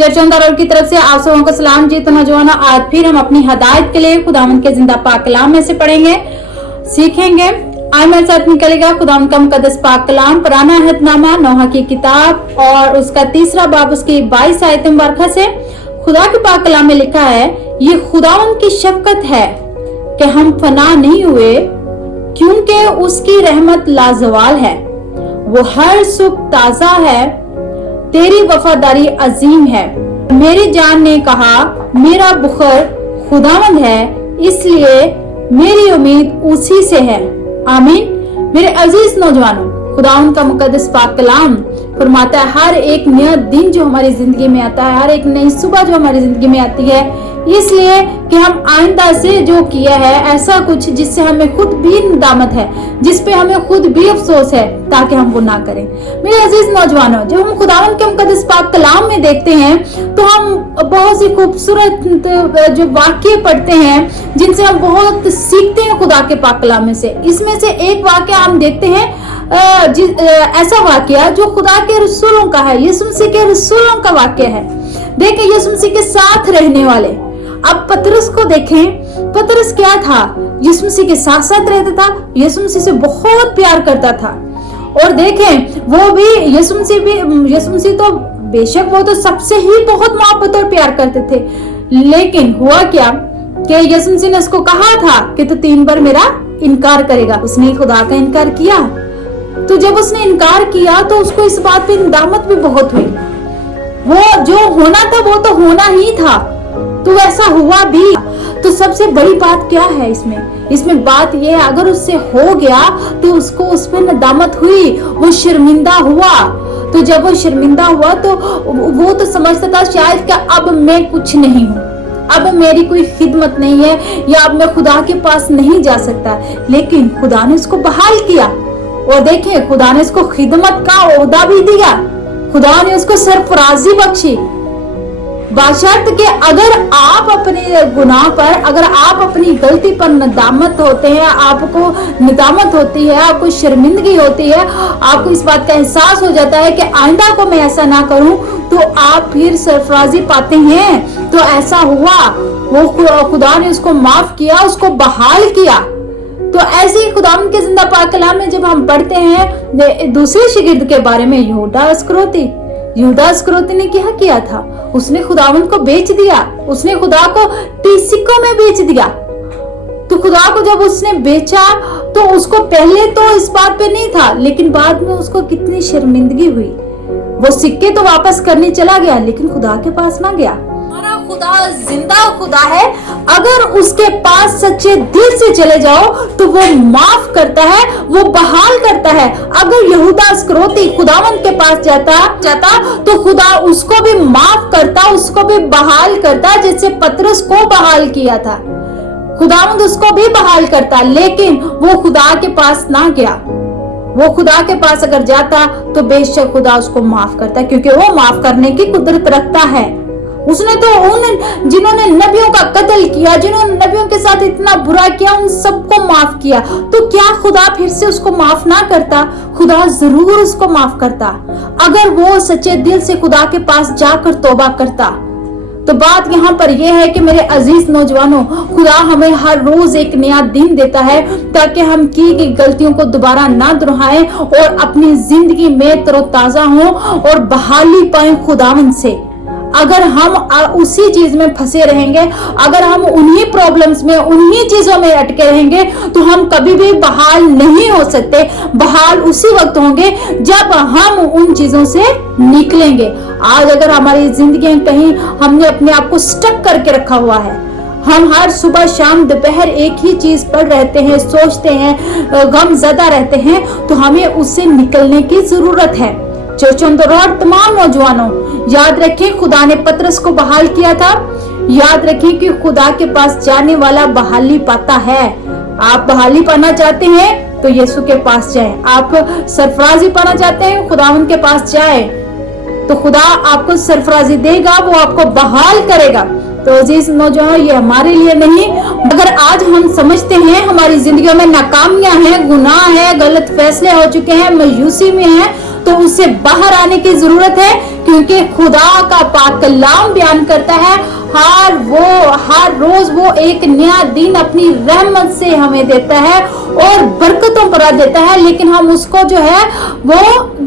चर्चों की तरफ से आप सबों को सलाम जी। तो नौजवानों, आज फिर हम अपनी हदायत के लिए खुदावंद के जिंदा पाक कलाम में से पढ़ेंगे, सीखेंगे। आज मेरे साथ निकलेगा खुदावंद का मुकद्दस पाक कलाम, पुराना अहदनामा नोहा की किताब और उसका 3 बाब उसकी 22 आयत मुबारका से। खुदा के पाक कलाम में लिखा है, ये खुदावंद की शफकत है कि हम फना नहीं हुए, क्योंकि उसकी रहमत लाजवाल है, वो हर सुबह ताजा है, तेरी वफादारी अजीम है। मेरी जान ने कहा, मेरा बुखर खुदावंद है, इसलिए मेरी उम्मीद उसी से है। आमीन। मेरे अजीज नौजवानों, खुदावंद का मुकद्दस पाक कलाम फरमाता है, हर एक नया दिन जो हमारी जिंदगी में आता है, हर एक नई सुबह जो हमारी जिंदगी में आती है, इसलिए कि हम आइंदा से जो किया है ऐसा कुछ जिससे हमें खुद भी नदामत है, जिस पे हमें खुद भी अफसोस है, ताकि हम वो ना करें। मेरे अजीज नौजवानों, जब हम खुदावंद के मुकद्दस पाक कलाम में देखते हैं तो हम बहुत सी खूबसूरत जो वाक्य पढ़ते हैं, जिनसे हम बहुत सीखते हैं खुदा के पाक कलाम में से। इसमें से एक वाक्य हम देखते हैं, ऐसा वाक्य जो खुदा के रसूलों का है, यीशु मसीह के रसूलों का वाक्य है। देखिए, यीशु मसीह के साथ रहने वाले। अब पतरस को देखें, पतरस क्या था? यीशु मसीह के साथ साथ रहता था, यीशु मसीह से बहुत प्यार करता था। और देखें, वो भी यीशु मसीह तो बेशक वो तो सबसे ही बहुत मोहब्बत और प्यार करते थे, लेकिन हुआ क्या कि यीशु मसीह ने उसको कहा था कि तू 3 बार मेरा इनकार करेगा। उसने खुदा का इनकार किया। तो जब उसने इनकार किया तो उसको इस बात पे नदामत भी बहुत हुई। वो जो होना था वो तो होना ही था, तो वैसा हुआ भी। तो सबसे बड़ी बात क्या है इसमें बात ये है, अगर उससे हो गया तो उसको उस पर नदामत हुई, वो शर्मिंदा हुआ। तो जब वो शर्मिंदा हुआ तो वो तो समझता था शायद कि अब मैं कुछ नहीं हूँ, अब मेरी कोई खिदमत नहीं है, या अब मैं खुदा के पास नहीं जा सकता। लेकिन खुदा ने उसको बहाल किया, और देखिए खुदा ने उसको खिदमत का ओहदा भी दिया, खुदा ने उसको सरफराजी बख्शी, बशर्त कि अगर आप अपने गुनाह पर, अगर आप अपनी गलती पर नदामत होते हैं, आपको नदामत होती है, आपको शर्मिंदगी होती है, आपको इस बात का एहसास हो जाता है कि आइंदा को मैं ऐसा ना करूं, तो आप फिर सरफराजी पाते हैं। तो ऐसा हुआ, वो खुदा ने उसको माफ किया, उसको बहाल किया। तो ऐसे ही खुदावंद के जिंदा पाक कलाम में जब हम पढ़ते हैं दूसरे शागिर्द के बारे में, यहूदा इस्करियोती ने क्या किया था? उसने खुदावंद को बेच दिया, उसने खुदा को 30 सिक्कों में बेच दिया। तो खुदा को जब उसने बेचा तो उसको पहले तो इस बात पे नहीं था, लेकिन बाद में उसको कितनी शर्मिंदगी हुई। वो सिक्के तो वापस करने चला गया, लेकिन खुदा के पास ना गया। हमारा खुदा जिंदा खुदा है, अगर उसके पास सच्चे दिल से चले जाओ तो वो माफ करता है, वो बहाल करता है। अगर यहूदा इस्करियोती खुदावंद के पास जाता तो खुदा उसको भी माफ करता, उसको भी बहाल करता, जैसे पतरस को बहाल किया था। खुदावंद उसको भी बहाल करता, लेकिन वो खुदा के पास ना गया। वो खुदा के पास अगर जाता तो बेशक खुदा उसको माफ करता, क्योंकि वो माफ करने की कुदरत रखता है। उसने तो उन जिन्होंने नबियों का कत्ल किया, जिन्होंने नबियों के साथ इतना बुरा किया, उन सबको माफ किया। तो क्या खुदा फिर से उसको माफ ना करता? खुदा जरूर उसको माफ करता, अगर वो सच्चे दिल से खुदा के पास जाकर तौबा करता। तो बात यहाँ पर यह है कि मेरे अजीज नौजवानों, खुदा हमें हर रोज एक नया दिन देता है, ताकि हम की गई गलतियों को दोबारा ना दोहराएं और अपनी जिंदगी में तरोताजा हों और बहाली पाएं खुदावंद से। अगर हम उसी चीज में फंसे रहेंगे, अगर हम उन्हीं प्रॉब्लम्स में, उन्हीं चीजों में अटके रहेंगे, तो हम कभी भी बहाल नहीं हो सकते। बहाल उसी वक्त होंगे जब हम उन चीजों से निकलेंगे। आज अगर हमारी जिंदगी कहीं हमने अपने आप को स्टक करके रखा हुआ है, हम हर सुबह शाम दोपहर एक ही चीज पर रहते हैं, सोचते हैं, गमज़दा रहते हैं, तो हमें उससे निकलने की जरूरत है। चौचंदरोड तमाम नौजवानों, याद रखें खुदा ने पतरस को बहाल किया था। याद रखें कि खुदा के पास जाने वाला बहाली पाता है। आप बहाली पाना चाहते हैं तो यीशु के पास जाएं। आप सरफराजी पाना चाहते हैं, खुदावंद के पास जाएं, तो खुदा आपको सरफराजी देगा, वो आपको बहाल करेगा। तो अजीज नौजवान, ये हमारे लिए नहीं, अगर आज हम समझते हैं हमारी जिंदगी में नाकामियां हैं, गुनाह है, गलत फैसले हो चुके हैं, मायूसी में है, तो उससे बाहर आने की जरूरत है। क्योंकि खुदा का पाक कलाम बयान करता है हर रोज वो एक नया दिन अपनी रहमत से हमें देता है और बरकतों पर देता है, लेकिन हम उसको जो है वो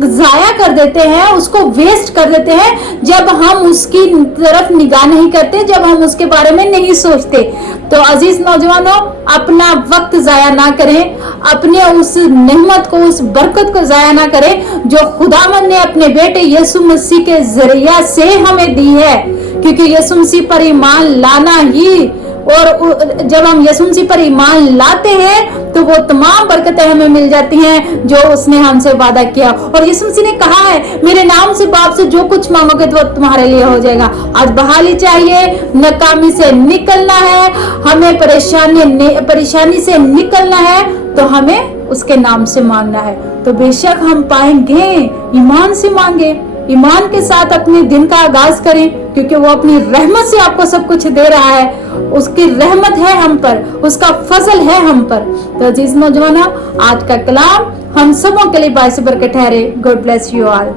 जाया कर देते हैं, उसको वेस्ट कर देते हैं जब हम उसकी तरफ निगाह नहीं करते, जब हम उसके बारे में नहीं सोचते। तो अजीज नौजवानों, अपना वक्त जाया ना करें, अपने उस नेमत को, उस बरकत को जाया ना करें जो खुदावंद ने अपने बेटे यीशु मसीह के जरिया से हमें दी है, क्योंकि यीशु मसीह पर ईमान लाना ही, और जब हम यीशु मसीह पर ईमान लाते हैं तो वो तमाम बरकतें हमें मिल जाती हैं जो उसने हमसे वादा किया। और यीशु मसीह ने कहा है, मेरे नाम से बाप से जो कुछ मांगोगे तो वो तुम्हारे लिए हो जाएगा। आज बहाली चाहिए, नाकामी से निकलना है, हमें परेशानी से निकलना है, तो हमें उसके नाम से मांगना है। तो बेशक हम पाएंगे, ईमान से मांगे, ईमान के साथ अपने दिन का आगाज करें, क्योंकि वो अपनी रहमत से आपको सब कुछ दे रहा है। उसकी रहमत है हम पर, उसका फजल है हम पर। तो अजीज नौजवानों, आज का कलाम हम सबों के लिए बाइस बरकत ठहरे। God bless you all.